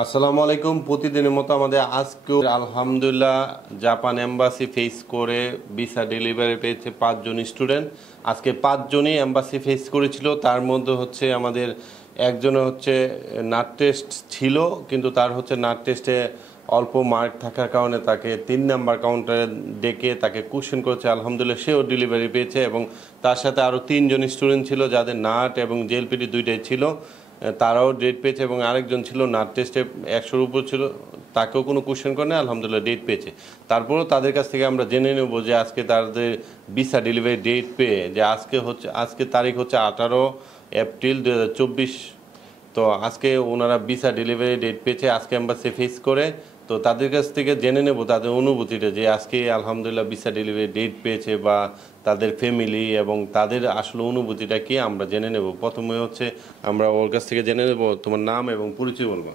আসসালামু আলাইকুম। প্রতিদিনের মতো আমাদের আজকেও আলহামদুলিল্লাহ জাপান এম্বাসি ফেস করে ভিসা ডেলিভারি পেয়েছে 5 জন স্টুডেন্ট। আজকে 5 জনই এম্বাসি ফেস করেছিল। তার মধ্যে হচ্ছে আমাদের একজনের হচ্ছে নাট টেস্ট ছিল, কিন্তু তার হচ্ছে নাট টেস্টে অল্প মার্ক থাকার কারণে তাকে 3 নাম্বার কাউন্টারে ডেকে তাকে কোশ্চেন করেছে। আলহামদুলিল্লাহ সেও ডেলিভারি পেয়েছে এবং তার সাথে আরও 3 জন স্টুডেন্ট ছিল যাদের নাট এবং জেএলপিটি দুইটাই ছিল, তারাও ডেট পেয়েছে। এবং আরেকজন ছিল নাট টেস্টে 100-র উপর ছিল, তাকেও কোনো কোশ্চেন করে না, আলহামদুলিল্লাহ ডেট পেয়েছে। তারপরেও তাদের কাছ থেকে আমরা জেনে নেব যে আজকে তাদের ভিসা ডেলিভারি ডেট পেয়ে যে আজকে তারিখ হচ্ছে 18 এপ্রিল 2024। তো আজকে ওনারা ভিসা ডেলিভারি ডেট পেয়েছে আজকে এম্বাসি ফেস করে। তো তাদের কাছ থেকে জেনে নেব তাদের অনুভূতিটা যে আজকে আলহামদুলিল্লাহ ভিসা ডেলিভারি ডেট পেয়েছে বা তাদের ফ্যামিলি এবং তাদের আসলে অনুভূতিটা কি আমরা জেনে নেব। প্রথমে হচ্ছে আমরা ওর কাছ থেকে জেনে নেব তোমার নাম এবং পরিচয় বলবো।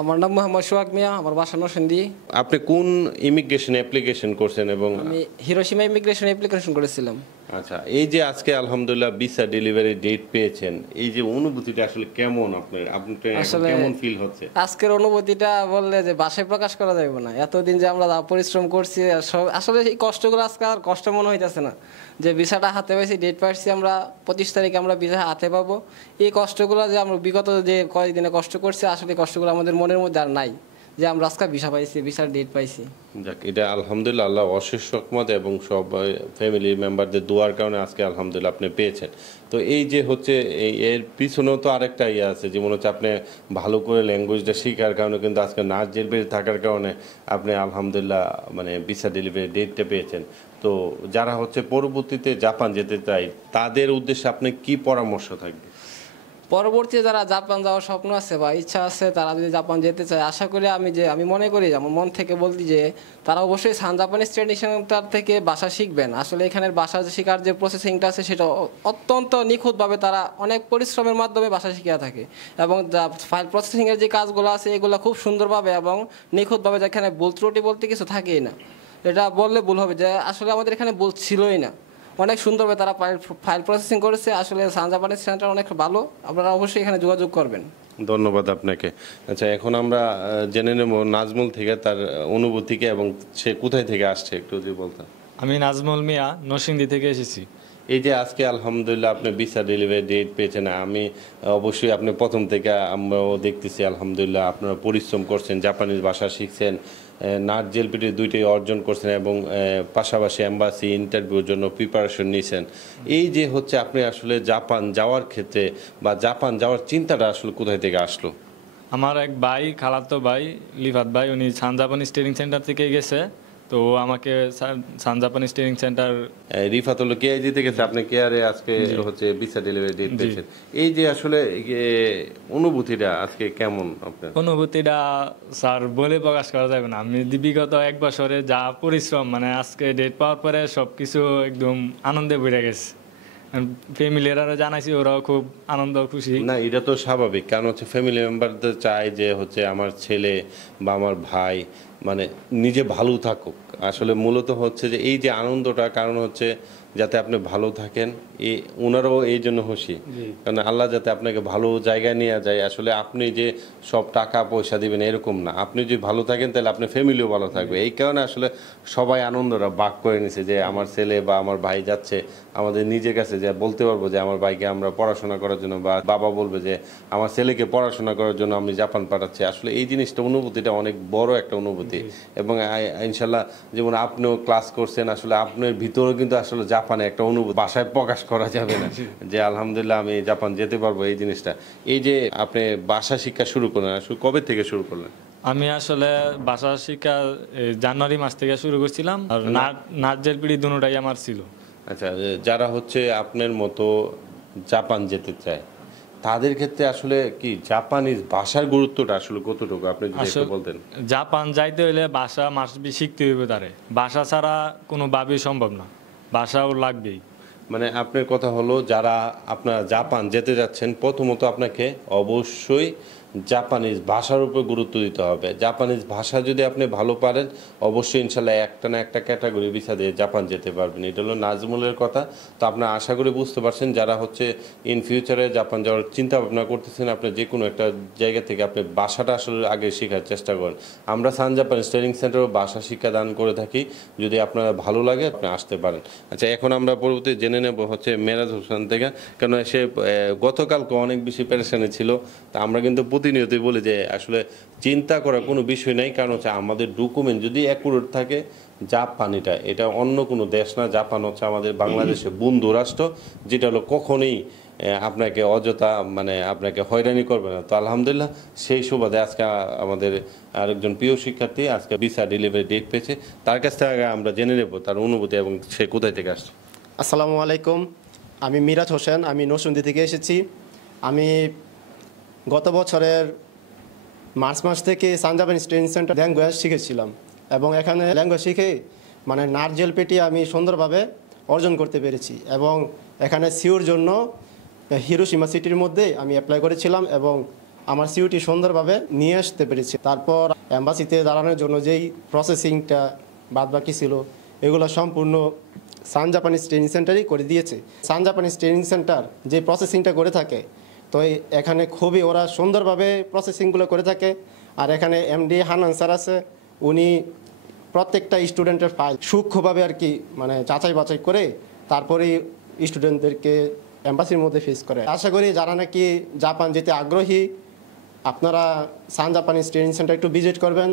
আমার নাম মোহাম্মদ সোহাগ মিয়া, আমার বাসা নরসিংদী। আপনি কোন ইমিগ্রেশন অ্যাপ্লিকেশন করছেন? এবং আমি হিরোশিমা ইমিগ্রেশন অ্যাপ্লিকেশন করেছিলাম। আচ্ছা, এই যে আজকে আলহামদুলিল্লাহ ভিসা ডেলিভারি ডেট পেয়েছেন, এই যে অনুভূতিটা আসলে কেমন আপনার আসলে কেমন ফিল হচ্ছে? আজকের অনুভূতিটা বললে যে ভাষায় প্রকাশ করা যাবে না। এতদিন যে আমরা পরিশ্রম করছি আর সব, আসলে এই কষ্টগুলো আজকে আর কষ্ট মনে হইতেছে না। যে ভিসাটা হাতে পাইছি, ডেট পাইছি, আমরা 25 তারিখে আমরা ভিসা হাতে পাবো। এই কষ্টগুলো যে আমরা বিগত যে কয়েকদিনে কষ্ট করছি, আসলে কষ্টগুলো আমাদের মনের মধ্যে আর নাই, যে আমরা আজকে ভিসা পাইছি, ভিসার ডেট পাইছি। যাক, এটা আলহামদুলিল্লাহ আল্লাহ অশেষ রহমত এবং সব ফ্যামিলি মেম্বারদের দোয়ার কারণে আজকে আলহামদুলিল্লাহ আপনি পেয়েছেন। তো এই যে হচ্ছে এর পিছনেও তো আরেকটা ইয়ে আছে, যেমন হচ্ছে আপনি ভালো করে ল্যাঙ্গুয়েজটা শেখার কারণে কিন্তু আজকে নাচ জেলবেরি থাকার কারণে আপনি আলহামদুলিল্লাহ মানে ভিসা ডেলিভারি ডেটটা পেয়েছেন। তো যারা হচ্ছে পরবর্তীতে জাপান যেতে চায় তাদের উদ্দেশ্যে আপনি কি পরামর্শ থাকবে? পরবর্তীতে যারা জাপান যাওয়ার স্বপ্ন আছে বা ইচ্ছা আছে, তারা যদি জাপান যেতে চায়, আশা করি আমি মনে করি, আমার মন থেকে বলতে, যে তারা অবশ্যই সান জাপানিজ ট্রেনিং সেন্টার থেকে ভাষা শিখবেন। আসলে এখানের ভাষা শেখার যে প্রসেসিংটা আছে সেটা অত্যন্ত নিখুঁতভাবে, তারা অনেক পরিশ্রমের মাধ্যমে ভাষা শিখিয়ে থাকে এবং ফাইল প্রসেসিংয়ের যে কাজগুলো আছে এগুলো খুব সুন্দরভাবে এবং নিখুঁতভাবে, যেখানে ভুল ত্রুটি বলতে কিছু থাকেই না। এটা বললে ভুল হবে যে আসলে আমাদের এখানে ভুল ছিলই না, অনেক সুন্দরভাবে তারা ফাইল প্রসেসিং করেছে। আসলে সান জাপানিজ সেন্টার অনেক ভালো, আপনারা অবশ্যই এখানে যোগাযোগ করবেন। ধন্যবাদ আপনাকে। আচ্ছা, এখন আমরা জেনে নেব নাজমুল থেকে তার অনুভূতিকে এবং সে কোথায় থেকে আসছে একটু যদি বলতেন। আমি নাজমুল মিয়া, নরসিংদী থেকে এসেছি। এই যে আজকে আলহামদুলিল্লাহ আপনি ভিসা ডেলিভারি ডেট পেয়েছেন, আমি অবশ্যই আপনি প্রথম থেকে আমরাও দেখতেছি আলহামদুলিল্লাহ আপনারা পরিশ্রম করছেন, জাপানিজ ভাষা শিখছেন, নাট জেলপিটি দুইটাই অর্জন করছেন এবং পাশাপাশি এম্বাসি ইন্টারভিউর জন্য প্রিপারেশন নিয়েছেন। এই যে হচ্ছে আপনি আসলে জাপান যাওয়ার ক্ষেত্রে বা জাপান যাওয়ার চিন্তাটা আসলে কোথায় থেকে আসলো? আমার এক ভাই, খালাতো ভাই লিফাত ভাই, উনি সান জাপানিজ ট্রেনিং সেন্টার থেকে গেছে। তো ও আমাকে Sun Japanese training centre Rifat হলো কেআইজি থেকে গেছে, আপনি কেয়ারে আজকে হচ্ছে ভিসা ডেলিভারি ডেট পেয়েছেন। এই যে আসলে অনুভূতিটা আজকে কেমন আপনার? অনুভূতিটা স্যার বলে প্রকাশ করা যাবে না। আমি বিগত 1 বছরে যা পরিশ্রম, মানে আজকে ডেট পাওয়ার পরে সবকিছু একদম আনন্দে ভরে গেছে। ফ্যামিলিরা জানাইছি, ওরাও খুব আনন্দ খুশি। না, এটা তো স্বাভাবিক, কারণ হচ্ছে ফ্যামিলি মেম্বারদের চায় যে হচ্ছে আমার ছেলে বা আমার ভাই মানে নিজে ভালো থাকুক। আসলে মূলত হচ্ছে যে এই যে আনন্দটা, কারণ হচ্ছে যাতে আপনি ভালো থাকেন, এই ওনারাও এই জন্য খুশি, কারণ আল্লাহ যাতে আপনাকে ভালো জায়গায় নিয়ে যায়। আসলে আপনি যে সব টাকা পয়সা দিবেন এরকম না, আপনি যদি ভালো থাকেন তাহলে আপনার ফ্যামিলিও ভালো থাকবে। এই কারণে আসলে সবাই আনন্দটা ভাগ করে নিছে যে আমার ছেলে বা আমার ভাই যাচ্ছে। আমাদের নিজের কাছে যে বলতে পারবো যে আমার ভাইকে আমরা পড়াশোনা করার জন্য, বা বাবা বলবে যে আমার ছেলেকে পড়াশোনা করার জন্য আমি জাপান পাঠাচ্ছি। আসলে এই জিনিসটা, অনুভূতিটা অনেক বড় একটা অনুভূতি। এবং ইনশাল্লাহ যেমন আপনিও ক্লাস করছেন, আসলে আপনার ভিতরেও কিন্তু আসলে জাপানে একটা অনুভূতি ভাষায় প্রকাশ করা যাবে না যে আলহামদুলিল্লাহ আমি জাপান যেতে পারবো। এই জিনিসটা, এই যে আপনি ভাষা শিক্ষা শুরু করলেন, আসলে কবে থেকে শুরু করলেন? আমি আসলে ভাষা শিক্ষা জানুয়ারি মাস থেকে শুরু করছিলাম। আর নাচ জেলপিড়ি দুটোটাই আমার ছিল। আচ্ছা, যারা হচ্ছে আপনার মতো জাপান যেতে চায় তাদের ক্ষেত্রে আসলে কি জাপানিজ ভাষার গুরুত্বটা আসলে কতটুকু আপনি যদি একটু বলতেন? জাপান যাইতে হইলে ভাষা মাস্ট বি শিখতে হইবে তারে। ভাষা ছাড়া কোনোভাবেই সম্ভব না, ভাষাও লাগবেই। মানে আপনার কথা হলো যারা আপনারা জাপান যেতে যাচ্ছেন, প্রথমত আপনাকে অবশ্যই জাপানিজ ভাষার উপর গুরুত্ব দিতে হবে। জাপানিজ ভাষা যদি আপনি ভালো পারেন, অবশ্যই ইনশাল্লাহ একটা না একটা ক্যাটাগরি ভিসা দিয়ে জাপান যেতে পারবেন। এটা হলো নাজমুলের কথা। তো আপনার আশা করি বুঝতে পারছেন, যারা হচ্ছে ইন ফিউচারে জাপান যাওয়ার চিন্তা ভাবনা করতেছেন, আপনি যে কোনো একটা জায়গা থেকে আপনি ভাষাটা আসলে আগে শেখার চেষ্টা করেন। আমরা সান জাপানিজ ট্রেনিং সেন্টারও ভাষা শিক্ষা দান করে থাকি, যদি আপনার ভালো লাগে আপনি আসতে পারেন। আচ্ছা, এখন আমরা পরবর্তী জেনে নেব হচ্ছে মেরাজ হোসেন থেকে, কেন সে গতকালকে অনেক বেশি পেরেশানি ছিল। তা আমরা কিন্তু প্রতিনিয়তই বলি যে আসলে চিন্তা করার কোনো বিষয় নাই, কারণ হচ্ছে আমাদের ডকুমেন্ট যদি অ্যাকুরেট থাকে, জাপানিটা এটা অন্য কোনো দেশ না, জাপান হচ্ছে আমাদের বাংলাদেশের বন্ধু রাষ্ট্র, যেটা হলো কখনোই আপনাকে অযথা মানে আপনাকে হয়রানি করবে না। তো আলহামদুলিল্লাহ সেই সুবাদে আজকে আমাদের আরেকজন প্রিয় শিক্ষার্থী আজকে ভিসা ডেলিভারি ডেট পেয়েছে, তার কাছ থেকে আমরা জেনে নেব তার অনুভূতি এবং সে কোথায় থেকে আসছে। আসসালামু আলাইকুম, আমি মিরাজ হোসেন, আমি নরসিংদী থেকে এসেছি। আমি গত বছরের মার্চ মাস থেকে Sun Japanese training centre language শিখেছিলাম, এবং এখানে ল্যাঙ্গুয়েজ শিখে মানে নার্জেল পেটি আমি সুন্দরভাবে অর্জন করতে পেরেছি। এবং এখানে সিউর জন্য হিরোশিমা সিটির মধ্যে আমি অ্যাপ্লাই করেছিলাম এবং আমার সিউটি সুন্দরভাবে নিয়ে আসতে পেরেছি। তারপর অ্যাম্বাসিতে দাঁড়ানোর জন্য যেই প্রসেসিংটা বাদ বাকি ছিল, এগুলো সম্পূর্ণ সান জাপানিজ ট্রেনিং সেন্টারই করে দিয়েছে। সান জাপানিজ ট্রেনিং সেন্টার যে প্রসেসিংটা করে থাকে, তো এখানে খুবই ওরা সুন্দরভাবে প্রসেসিংগুলো করে থাকে। আর এখানে এমডি হানান স্যার আছে, উনি প্রত্যেকটা স্টুডেন্টের ফাইল সূক্ষ্মভাবে আর কি মানে যাচাই বাছাই করে তারপরেই স্টুডেন্টদেরকে এম্বাসির মধ্যে ফেস করে। আশা করি যারা নাকি জাপান যেতে আগ্রহী, আপনারা সান জাপানিজ ট্রেনিং সেন্টার একটু ভিজিট করবেন।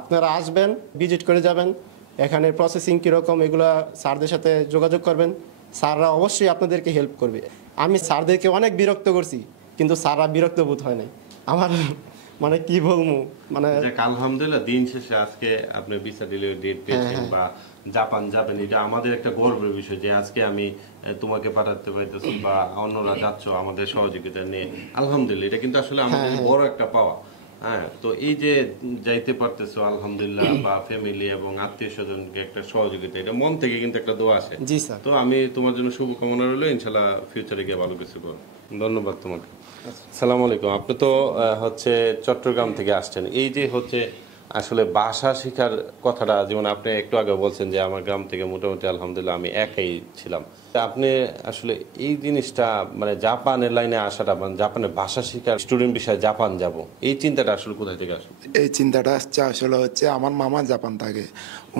আপনারা আসবেন, ভিজিট করে যাবেন, এখানে প্রসেসিং কীরকম এগুলো স্যারদের সাথে যোগাযোগ করবেন। স্যাররা অবশ্যই আপনাদেরকে হেল্প করবে। আমি স্যারদেরকে অনেক বিরক্ত করছি, কিন্তু স্যাররা বিরক্ত বোধ হয় নাই। আমার মানে কি বলবো, মানে আলহামদুলিল্লাহ দিন শেষে আজকে আপনি ভিসা ডেলিভারি ডেট পেয়েছেন বা জাপান যাবেন, এটা আমাদের একটা গর্বের বিষয় যে আজকে আমি তোমাকে পাঠাতে পারতেছি বা অন্যরা যাচ্ছ আমাদের সহযোগিতা নিয়ে। আলহামদুলিল্লাহ এটা কিন্তু আসলে আমাদের বড় একটা পাওয়া। হ্যাঁ, তো এই যে যাইতে পারতেছো আলহামদুলিল্লাহ, বা ফ্যামিলি এবং আত্মীয় স্বজনকে একটা সহযোগিতা, এটা মন থেকে কিন্তু একটা দোয়া আসে। জি স্যার, তো আমি তোমার জন্য শুভকামনা রইল, ইনশাল্লাহ ফিউচারে গিয়ে ভালো কিছু করো। ধন্যবাদ তোমাকে। আসসালামু আলাইকুম। আপনি তো হচ্ছে চট্টগ্রাম থেকে আসছেন, এই যে হচ্ছে আসলে ভাষা শেখার কথাটা, যেমন আপনি একটু আগে বলছেন যে আমার গ্রাম থেকে মোটামুটি আলহামদুলিল্লাহ আমি একাই ছিলাম, আপনি আসলে এই জিনিসটা মানে জাপানের লাইনে আসাটা মানে জাপানের ভাষা শেখার স্টুডেন্ট বিষয়ে জাপান যাব, এই চিন্তাটা আসলে কোথায় থেকে আসে? এই চিন্তাটা আসছে আসলে হচ্ছে আমার মামা জাপান থাকে,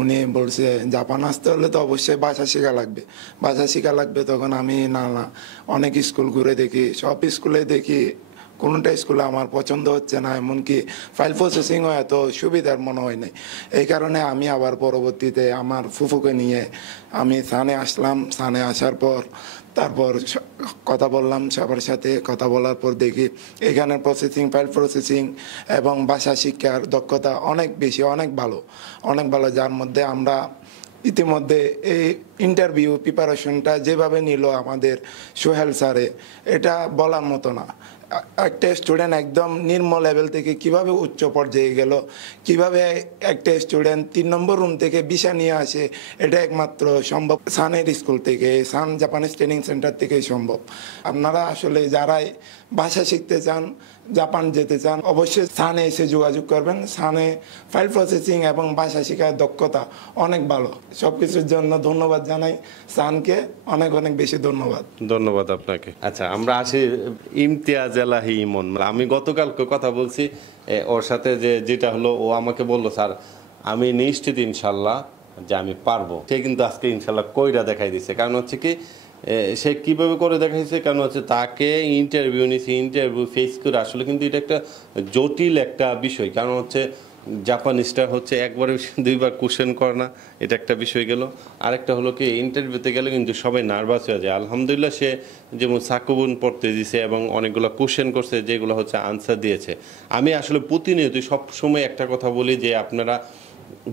উনি বলছে জাপান আসতে হলে তো অবশ্যই ভাষা শেখা লাগবে, ভাষা শেখা লাগবে। তখন আমি না অনেক স্কুল ঘুরে দেখি, সব স্কুলে দেখি কোনোটা স্কুলে আমার পছন্দ হচ্ছে না, এমনকি ফাইল প্রসেসিংও এত সুবিধার মনে হয় নাই। এই কারণে আমি আবার পরবর্তীতে আমার ফুফুকে নিয়ে আমি সানে আসলাম। সানে আসার পর তারপর কথা বললাম সবার সাথে, কথা বলার পর দেখি এখানে প্রসেসিং, ফাইল প্রসেসিং এবং ভাষা শিক্ষার দক্ষতা অনেক বেশি, অনেক ভালো, যার মধ্যে আমরা ইতিমধ্যে এই ইন্টারভিউ প্রিপারেশনটা যেভাবে নিল আমাদের সোহেল স্যারে, এটা বলার মতো না। একটা স্টুডেন্ট একদম নিম্ন লেভেল থেকে কিভাবে উচ্চ পর্যায়ে গেল, কিভাবে একটা স্টুডেন্ট 3 নম্বর রুম থেকে ভিসা নিয়ে আসে, এটা একমাত্র সম্ভব সানের স্কুল থেকে, সান জাপানিজ ট্রেনিং সেন্টার থেকেই সম্ভব। আপনারা আসলে যারাই ভাষা শিখতে চান, জাপান যেতে চান, অবশ্যই সানে এসে যোগাযোগ করবেন। সানে ফাইল প্রসেসিং এবং ভাষা শেখার দক্ষতা অনেক ভালো। সব কিছুর জন্য ধন্যবাদ জানাই সানকে, অনেক বেশি ধন্যবাদ আপনাকে। আচ্ছা, আমরা আসি ইমতিয়াজ এলাহি ইমন। আমি গতকালকে কথা বলছি ওর সাথে, যেটা হলো ও আমাকে বললো স্যার আমি নিশ্চিত ইনশাল্লাহ যে আমি পারবো। সে কিন্তু আজকে ইনশাল্লাহ কইরা দেখাই দিচ্ছে। কারণ হচ্ছে কি, সে কিভাবে করে দেখাইছে, কারণ হচ্ছে তাকে ইন্টারভিউ নিয়েছে, ইন্টারভিউ ফেস করে আসলে কিন্তু এটা একটা জটিল একটা বিষয়। কারণ হচ্ছে জাপানিজটা হচ্ছে একবারে 2বার কোশ্চেন করে না, এটা একটা বিষয় গেল। আরেকটা হলো কি, ইন্টারভিউতে গেলে কিন্তু সবাই নার্ভাস হয়ে যায়। আলহামদুলিল্লাহ সে যেমন সাকুবুন পড়তে দিয়েছে এবং অনেকগুলো কোশ্চেন করছে, যেগুলো হচ্ছে আনসার দিয়েছে। আমি আসলে প্রতিনিয়ত সবসময় একটা কথা বলি যে আপনারা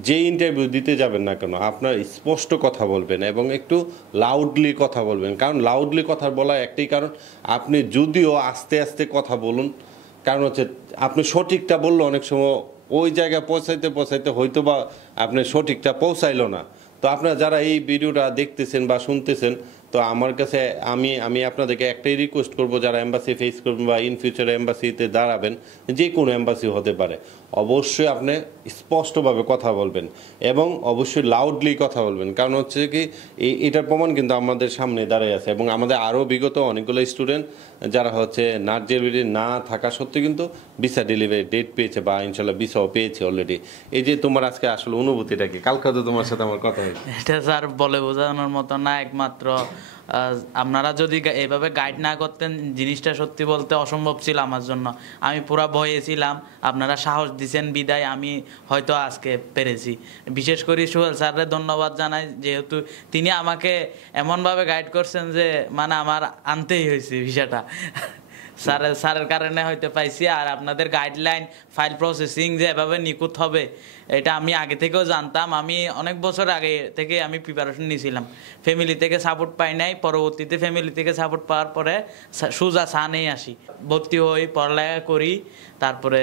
যে ইন্টারভিউ দিতে যাবেন না কেন, আপনার স্পষ্ট কথা বলবেন এবং একটু লাউডলি কথা বলবেন। কারণ লাউডলি কথা বলার একটাই কারণ, আপনি যদিও আস্তে আস্তে কথা বলুন, কারণ হচ্ছে আপনি সঠিকটা বললে অনেক সময় ওই জায়গায় পৌঁছাইতে হয়তো বা আপনি সঠিকটা পৌঁছাইলো না। তো আপনারা যারা এই ভিডিওটা দেখতেছেন বা শুনতেছেন, তো আমার কাছে আমি আমি আপনাদেরকে একটাই রিকোয়েস্ট করব, যারা এম্বাসি ফেস করবেন বা ইন ফিউচারে এম্বাসিতে দাঁড়াবেন, যে কোনো এম্বাসি হতে পারে, অবশ্যই আপনি স্পষ্টভাবে কথা বলবেন এবং অবশ্যই লাউডলি কথা বলবেন। কারণ হচ্ছে কি এটার প্রমাণ কিন্তু আমাদের সামনে দাঁড়িয়ে আছে, এবং আমাদের আরও বিগত অনেকগুলো স্টুডেন্ট যারা হচ্ছে নার্জেলিটি না থাকা সত্ত্বেও কিন্তু ভিসা ডেলিভারি ডেট পেয়েছে বা ইনশাল্লাহ ভিসাও পেয়েছে অলরেডি। এই যে তোমার আজকে আসলে অনুভূতিটা কি? কালকে তো তোমার সাথে আমার কথা হয়েছে। এটা স্যার বলে বোঝানোর মতো না, একমাত্র আপনারা যদি এভাবে গাইড না করতেন, জিনিসটা সত্যি বলতে অসম্ভব ছিল আমার জন্য। আমি পুরা ভয়ে ছিলাম, আপনারা সাহস দিছেন বিদায় আমি হয়তো আজকে পেরেছি। বিশেষ করে সোহেল স্যারের ধন্যবাদ জানাই, যেহেতু তিনি আমাকে এমনভাবে গাইড করছেন যে মানে আমার আনতেই হয়েছে ভিসাটা। স্যারের কারণে হয়তো পাইছি। আর আপনাদের গাইডলাইন, ফাইল প্রসেসিং যে এভাবে নিখুঁত হবে এটা আমি আগে থেকেও জানতাম। আমি অনেক বছর আগে থেকে আমি প্রিপারেশন নিয়েছিলাম, ফ্যামিলি থেকে সাপোর্ট পাই নাই। পরবর্তীতে ফ্যামিলি থেকে সাপোর্ট পাওয়ার পরে সোজা সানেই আসি, ভর্তি হই, পড়ালেখা করি, তারপরে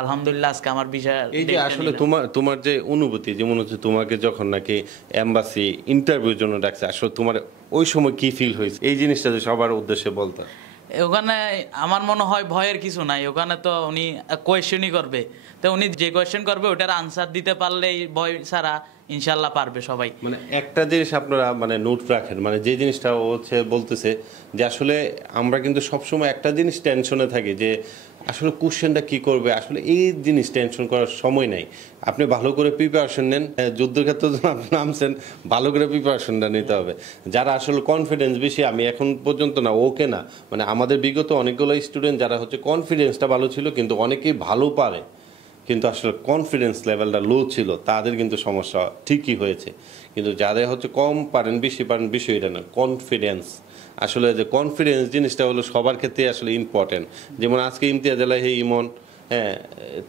আলহামদুলিল্লাহ আজকে আমার বিষয়। এই যে আসলে তোমার যে অনুভূতি, যেমন হচ্ছে তোমাকে যখন নাকি এম্বাসি ইন্টারভিউর জন্য ডাকছে, আসলে তোমার ওই সময় কি ফিল হয়েছে, এই জিনিসটা যে সবার উদ্দেশ্যে বলতে। ওখানে আমার মনে হয় ভয়ের কিছু নাই, ওখানে তো উনি কোয়েশ্চেনই করবে, তো উনি যে কোয়েশ্চেন করবে ওটার আনসার দিতে পারলেই ভয় ছাড়া ইনশাল্লাহ পারবে সবাই। মানে একটা জিনিস আপনারা মানে নোট রাখেন, মানে যে জিনিসটা হচ্ছে বলতেছে যে আসলে আমরা কিন্তু সবসময় একটা জিনিস টেনশনে থাকি যে আসলে কোশ্চেনটা কি করবে, আসলে এই জিনিস টেনশন করার সময় নাই। আপনি ভালো করে প্রিপারেশন নেন, যুদ্ধের ক্ষেত্রে যখন আপনি নামছেন ভালো করে প্রিপারেশনটা নিতে হবে। যারা আসলে কনফিডেন্স বেশি, আমি এখন পর্যন্ত না ওকে না, মানে আমাদের বিগত অনেকগুলো স্টুডেন্ট যারা হচ্ছে কনফিডেন্সটা ভালো ছিল, কিন্তু অনেকেই ভালো পারে কিন্তু আসলে কনফিডেন্স লেভেলটা লো ছিল, তাদের কিন্তু সমস্যা ঠিকই হয়েছে। কিন্তু যাদের হচ্ছে কম পারেন বেশি পারেন বিষয় এটা না, কনফিডেন্স। আসলে যে কনফিডেন্স জিনিসটা হলো সবার ক্ষেত্রে আসলে ইম্পর্টেন্ট। যেমন আজকে ইমতিয়াজ এলাহি ইমন, হ্যাঁ,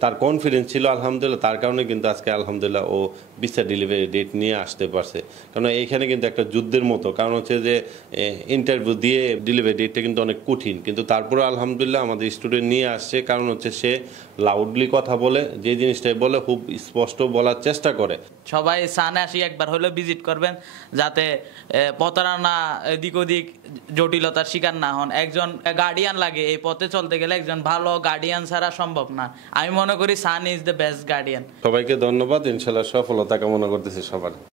তার কনফিডেন্স ছিল আলহামদুলিল্লাহ, তার কারণে কিন্তু আজকে আলহামদুলিল্লাহ ও ভিসা ডেলিভারি ডেট নিয়ে আসতে পারছে। কারণ এইখানে কিন্তু একটা যুদ্ধের মতো, কারণ হচ্ছে যে ইন্টারভিউ দিয়ে ডেলিভারি ডেটটা কিন্তু অনেক কঠিন, কিন্তু তারপরে আলহামদুলিল্লাহ আমাদের স্টুডেন্ট নিয়ে আসছে। কারণ হচ্ছে সে লাউডলি কথা বলে, যে জিনিসটাই বলে খুব স্পষ্ট বলার চেষ্টা করে। সবাই সানে আসি একবার হলেও ভিজিট করবেন, যাতে প্রতারণা এদিক ওদিক জটিলতার শিকার না হন। একজন গার্ডিয়ান লাগে এই পথে চলতে গেলে, একজন ভালো গার্ডিয়ান ছাড়া সম্ভব না। আমি মনে করি sun is the best guardian. সবাইকে ধন্যবাদ, ইনশাল্লাহ সফলতা কামনা করতেছি সবার।